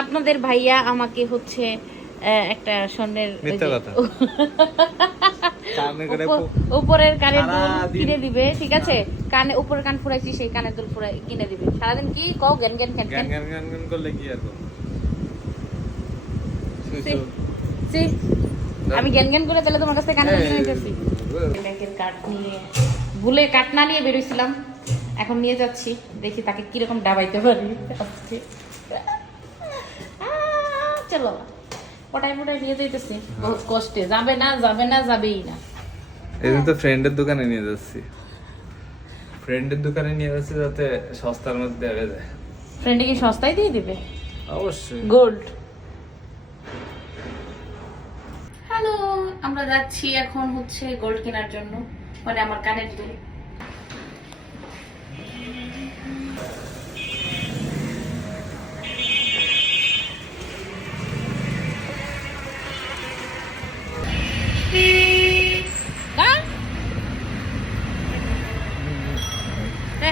আপনাদের ভাইয়া আমাকে হচ্ছে একটা স্বর্ণের উপরের কানের দুল কিনে দিবে ঠিক আছে? কানে উপরের কান ফুরাইছি সেই কানের দুল ফুরাই কিনে দিবে। সারাদিন কি? কও করলে আর। আমি জ্ঞান জ্ঞান করে তাহলে তোমার কাছ থেকে কানে দুল কিনে নিতেছি। ব্যাংকের কার্ড নিয়ে ভুলে কার্ড না নিয়ে বেরোইছিলাম এখন নিয়ে যাচ্ছি দেখি তাকে কীরকম ডাবাইতে পারি আজকে। পটাই পটাই নিয়ে যাইতেছি বহুত কষ্টে। যাবে না যাবে না যাবেই না। এদিন তো ফ্রেন্ডের দোকানে নিয়ে যাচ্ছি। ফ্রেন্ডের দোকানে নিয়ে যাচ্ছি যাতে সস্তার মধ্যে দেওয়া যায়। ফ্রেন্ডে কি সস্তায় দিয়ে দিবে? অবশ্যই। গোল্ড হ্যালো আমরা যাচ্ছি এখন হচ্ছে গোল্ড কেনার জন্য। মানে আমার কানের দুল।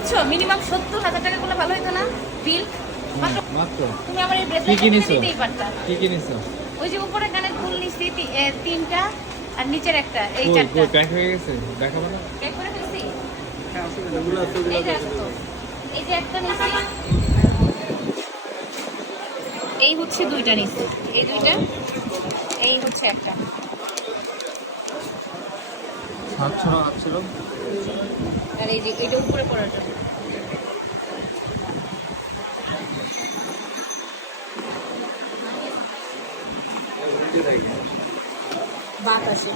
বুঝছ? মিনিমাম সত্তর হাজার টাকা করলে ভালো হতো না? বিল মাত্র? তুমি আমার এই ব্রেসলেট? দিতেই পারতা। কি কিনেছো? ওই যে উপরে কানের ফুল এ, তিনটা আর নিচের একটা এই চারটা। প্যাক হয়ে গেছে? দেখাবো না? প্যাক করে ফেলছি? হ্যাঁ এই যে এই যে একটা নিচ্ছি এই হচ্ছে দুইটা নিচ্ছি এই দুইটা এই হচ্ছে একটা। সাতশো হাত ছিল আর এই যে এটা উপরে জন্য বাতাসে।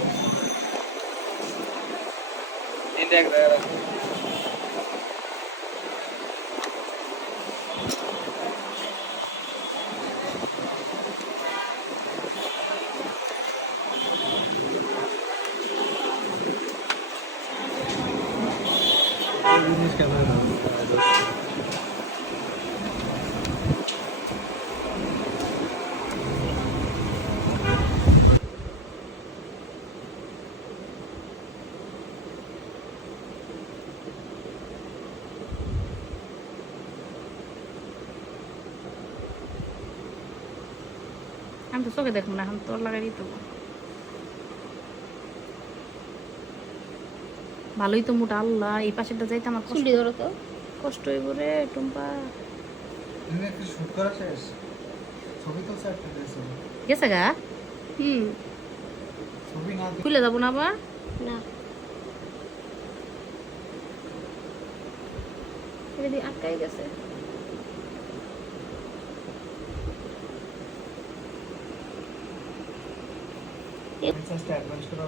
এটা এক জায়গায় রাখো। এই জিনিস কেন না? আমি তো চোখে দেখব না এখন তোর লাগাই দিতে ভালোই তো মোটা আল্লাহ এই পাশেটা যাইতে আমার কষ্ট। ধরো তো। কষ্ট হইব রে টুম্পা। তুমি একটু শুট করা শেষ। ছবি তো স্যার দিয়েছ। গেছে গা? হুম। ছবি না খুলে যাব না আবার? না। আটকাই গেছে। অ্যাডভান্স করে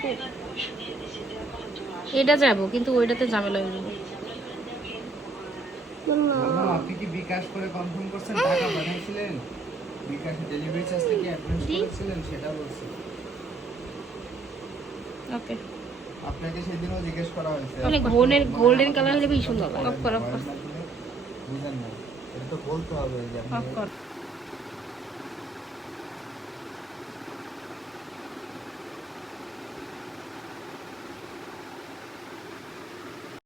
খুব এটা যাব কিন্তু ওইটাতে ঝামেলা হয়ে যাবে আপনি কি বিকাশ করে কনফার্ম করছেন? টাকা পাঠাইছিলেন? বিকাশ ডেলিভারি চার্জ থেকে অ্যাডভান্স করেছিলেন সেটা বলছি। ওকে। আপনাকে সেদিনও জিজ্ঞেস করা হয়েছে। মানে গোল্ডেন গোল্ডেন কালার হলে বেশি সুন্দর লাগে অফ কর, অফ কর। বুঝেন না? এটা তো বলতে হবে যে